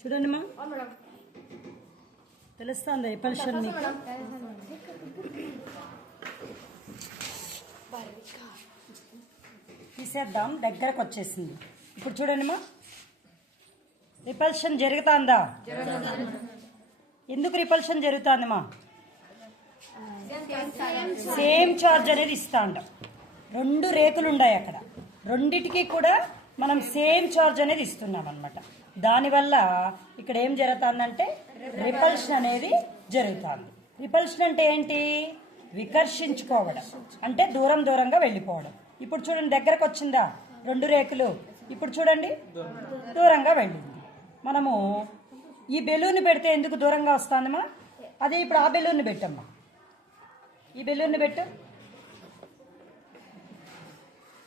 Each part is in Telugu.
చూడండి మా తెలుస్తుందా రిపల్షన్ మీకు? తీసేద్దాం, దగ్గరకు వచ్చేసింది. ఇప్పుడు చూడండి మా రిపల్షన్ జరుగుతుందా? ఎందుకు రిపల్షన్ జరుగుతుంది మా? సేమ్ చార్జ్ అనేది ఇస్తా ఉంటాం. 2 రేకులు ఉన్నాయి అక్కడ, రెండిటికి కూడా మనం సేమ్ చార్జ్ అనేది ఇస్తున్నాం అనమాట. దానివల్ల ఇక్కడ ఏం జరుగుతుందంటే రిపల్షన్ అనేది జరుగుతుంది. రిపల్షన్ అంటే ఏంటి? వికర్షించుకోవడం, అంటే దూరం దూరంగా వెళ్ళిపోవడం. ఇప్పుడు చూడండి దగ్గరకు వచ్చిందా 2 రేకులు, ఇప్పుడు చూడండి దూరంగా వెళ్ళింది. మనము ఈ బెలూన్ పెడితే ఎందుకు దూరంగా వస్తుందమ్మా? అదే ఇప్పుడు ఆ బెలూన్ పెట్టమ్మా, ఈ బెలూన్ పెట్టు.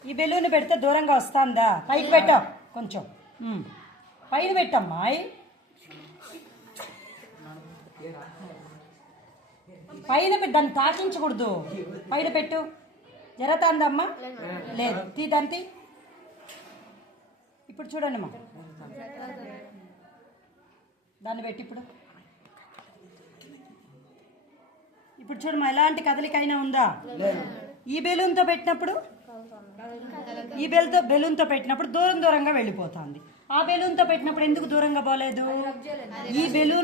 ఈ బెలూన్ పెడితే దూరంగా వస్తుందా? పైకి పెట్టా, కొంచెం పైన పెట్టమ్మా. పైన దాన్ని తాకించకూడదు, పైన పెట్టు. జరుగుతుందమ్మా? లేదు, తీదంతి. ఇప్పుడు చూడండి అమ్మా, దాన్ని పెట్టి ఇప్పుడు చూడమ్మా, ఎలాంటి కదలికైనా ఉందా? ఈ బెలూన్తో పెట్టినప్పుడు, ఈ బెలూన్తో పెట్టినప్పుడు దూరంగా వెళ్ళిపోతుంది. ఆ బెలూన్తో పెట్టినప్పుడు ఎందుకు దూరంగా పోలేదు? ఈ బెలూన్